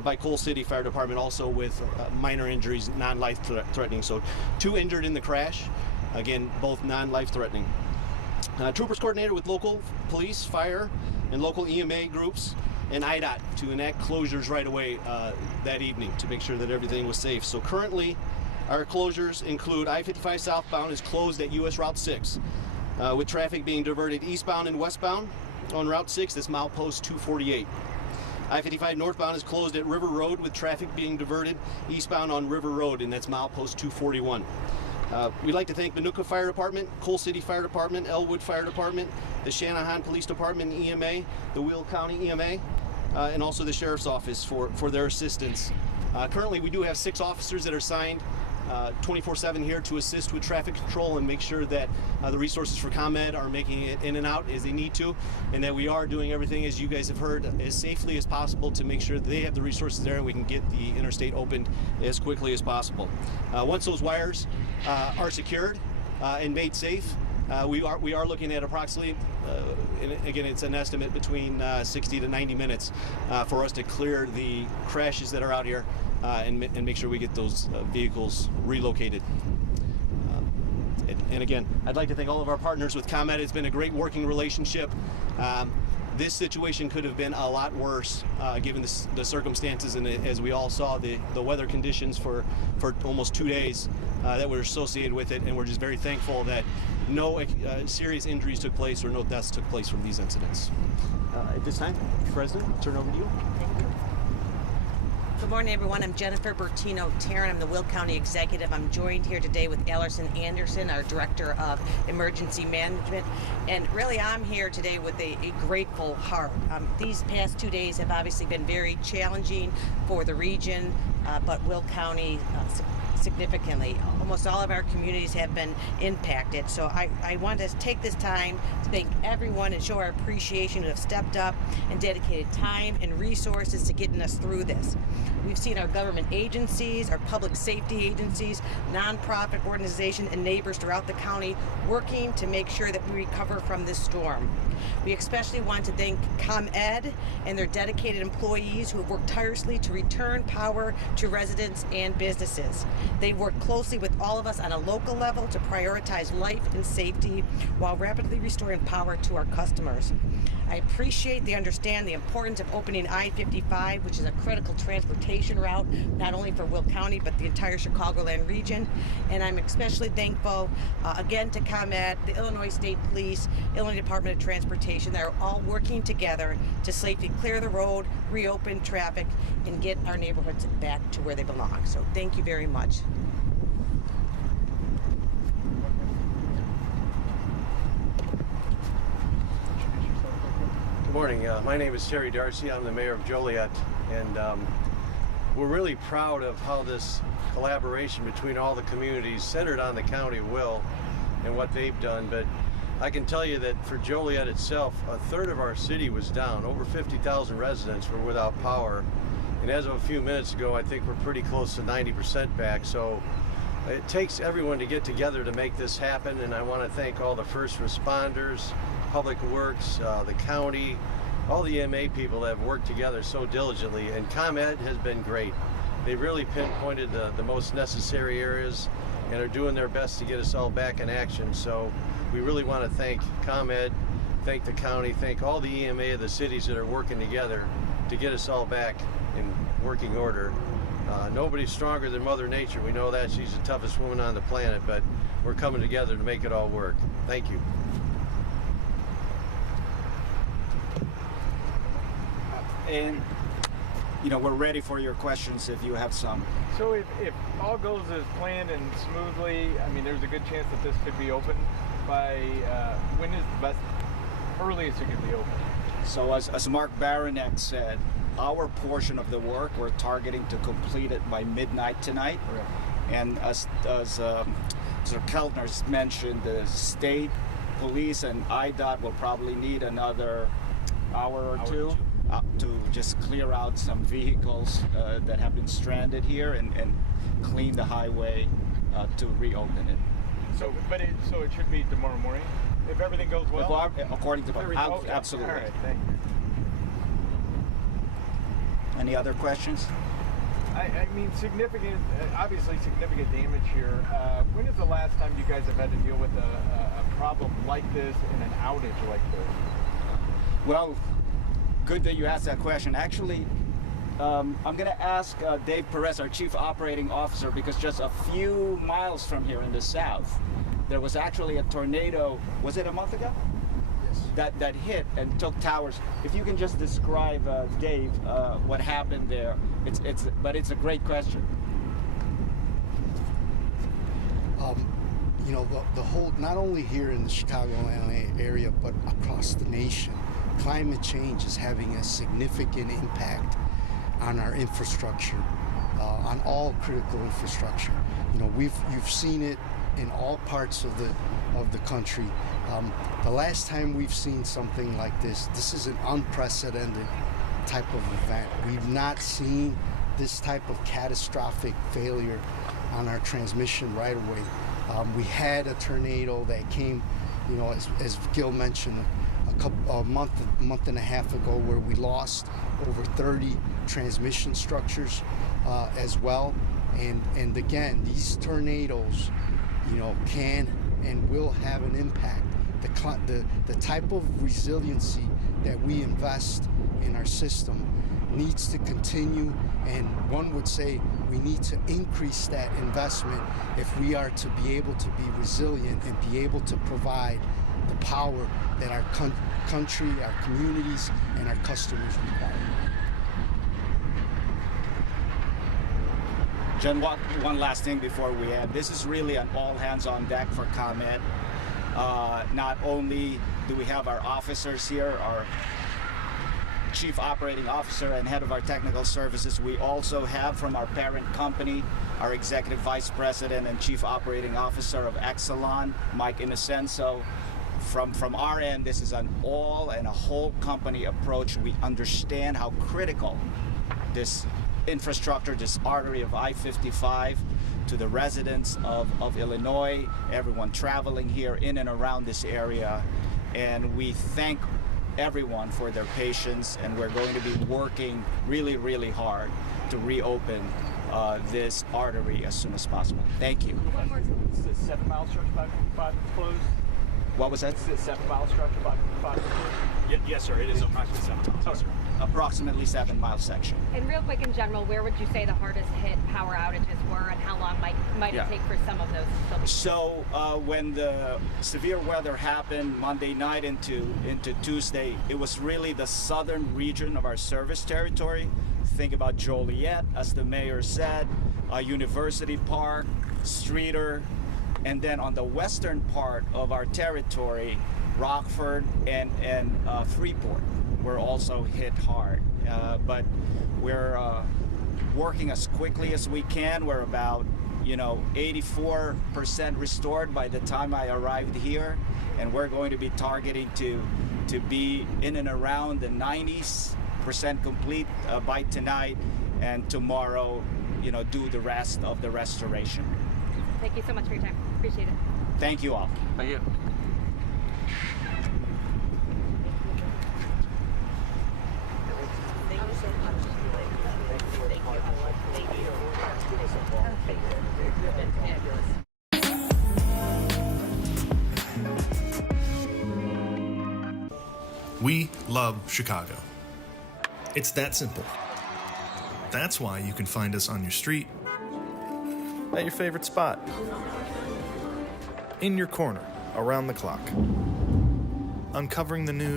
by Coal City Fire Department, also with minor injuries, non-life threatening. So 2 injured in the crash, again, both non-life threatening. Troopers coordinated with local police, fire, and local EMA groups and IDOT to enact closures right away that evening to make sure that everything was safe. So currently, our closures include I-55 southbound is closed at US Route 6, with traffic being diverted eastbound and westbound on Route 6, that's milepost 248. I-55 northbound is closed at River Road with traffic being diverted eastbound on River Road, and that's milepost 241. We'd like to thank Minooka Fire Department, Coal City Fire Department, Elwood Fire Department, the Channahon Police Department EMA, the Will County EMA, and also the Sheriff's Office for their assistance. Currently, we do have 6 officers that are signed 24/7 here to assist with traffic control and make sure that the resources for ComEd are making it in and out as they need to, and that we are doing everything, as you guys have heard, as safely as possible to make sure that they have the resources there and we can get the interstate opened as quickly as possible. Once those wires are secured and made safe, we are looking at approximately, and again, it's an estimate between 60 to 90 minutes for us to clear the crashes that are out here and make sure we get those vehicles relocated. And again, I'd like to thank all of our partners with ComEd. It's been a great working relationship. This situation could have been a lot worse given the circumstances, and as we all saw, the weather conditions for almost 2 days that were associated with it, and we're just very thankful that no serious injuries took place or no deaths took place from these incidents. At this time, President, I'll turn it over to you. Thank you. Good morning, everyone. I'm Jennifer Bertino-Tarrant. I'm the Will County Executive. I'm joined here today with Alison Anderson, our Director of Emergency Management. And really, I'm here today with a grateful heart. These past 2 days have obviously been very challenging for the region, but Will County significantly. Almost all of our communities have been impacted. So I want to take this time to thank everyone and show our appreciation who have stepped up and dedicated time and resources to getting us through this. We've seen our government agencies, our public safety agencies, nonprofit organizations, and neighbors throughout the county working to make sure that we recover from this storm. We especially want to thank ComEd and their dedicated employees who have worked tirelessly to return power to residents and businesses. They work closely with all of us on a local level to prioritize life and safety while rapidly restoring power to our customers. I appreciate they understand the importance of opening I-55, which is a critical transportation route, not only for Will County, but the entire Chicagoland region. And I'm especially thankful, again, to ComEd, the Illinois State Police, Illinois Department of Transportation, that are all working together to safely clear the road, reopen traffic, and get our neighborhoods back to where they belong. So thank you very much. Good morning. My name is Terry Darcy. I'm the mayor of Joliet, and we're really proud of how this collaboration between all the communities centered on the county of Will and what they've done. But I can tell you that for Joliet itself, a third of our city was down. Over 50,000 residents were without power. And as of a few minutes ago, I think we're pretty close to 90% back. So it takes everyone to get together to make this happen. And I want to thank all the first responders, Public Works, the county, all the EMA people that have worked together so diligently. And ComEd has been great. They really pinpointed the most necessary areas and are doing their best to get us all back in action. So we really want to thank ComEd, thank the county, thank all the EMA of the cities that are working together to get us all back in working order. Nobody's stronger than Mother Nature. We know that. She's the toughest woman on the planet, but we're coming together to make it all work. Thank you. And you know, we're ready for your questions if you have some. So if all goes as planned and smoothly, I mean, there's a good chance that this could be open by, when is the best, earliest it could be open? So as Mark Baronet said, our portion of the work, we're targeting to complete it by midnight tonight. Right. And as Sir Keltner's mentioned, the state police and IDOT will probably need another hour or two to just clear out some vehicles that have been stranded here and clean the highway to reopen it. So, so it should be tomorrow morning if everything goes well. According to okay. absolutely. All right, thank you. Any other questions? I mean, significant, obviously significant damage here. When is the last time you guys have had to deal with a problem like this and an outage like this? Well, good that you asked that question. Actually, I'm going to ask Dave Perez, our Chief Operating Officer, because just a few miles from here in the south, there was actually a tornado, was it a month ago? Yes. That hit and took towers. If you can just describe, Dave, what happened there. But it's a great question. You know, the whole, not only here in the Chicagoland area, but across the nation, climate change is having a significant impact on our infrastructure, on all critical infrastructure. You know, you've seen it in all parts of the country. The last time we've seen something like this is an unprecedented type of event. We've not seen this type of catastrophic failure on our transmission right away. We had a tornado that came, you know, as Gil mentioned, a month and a half ago, where we lost over 30 transmission structures as well. And again, these tornadoes, you know, can and will have an impact. The type of resiliency that we invest in our system needs to continue, and one would say we need to increase that investment if we are to be able to be resilient and be able to provide the power that our country, our communities, and our customers require. Jen, one last thing before we end. This is really an all hands on deck for ComEd. Not only do we have our officers here, our Chief Operating Officer and Head of our Technical Services, we also have from our parent company, our Executive Vice President and Chief Operating Officer of Exelon, Mike Innocenzo. From our end, this is an all and a whole company approach. We understand how critical this infrastructure, this artery of I-55 to the residents of Illinois, everyone traveling here in and around this area. And we thank everyone for their patience, and we're going to be working really, really hard to reopen this artery as soon as possible. Thank you. Is this 7 mile stretch of I-55 that's closed? What was that? Is this 7 mile stretch of I-55 that's closed? Yes, sir. It is approximately 7 miles. Oh, sir. Approximately 7 mile section. And real quick, in general, where would you say the hardest hit power outages were, and how long might it take for some of those to still be? So when the severe weather happened Monday night into Tuesday, it was really the southern region of our service territory. Think about Joliet, as the mayor said, University Park, Streeter, and then on the western part of our territory, Rockford and Freeport were also hit hard. But we're working as quickly as we can. We're about 84% restored by the time I arrived here, and we're going to be targeting to be in and around the 90% complete by tonight, and tomorrow, do the rest of the restoration. Thank you so much for your time. Appreciate it. Thank you all. Thank you. We love Chicago. It's that simple. That's why you can find us on your street, at your favorite spot, in your corner, around the clock, uncovering the news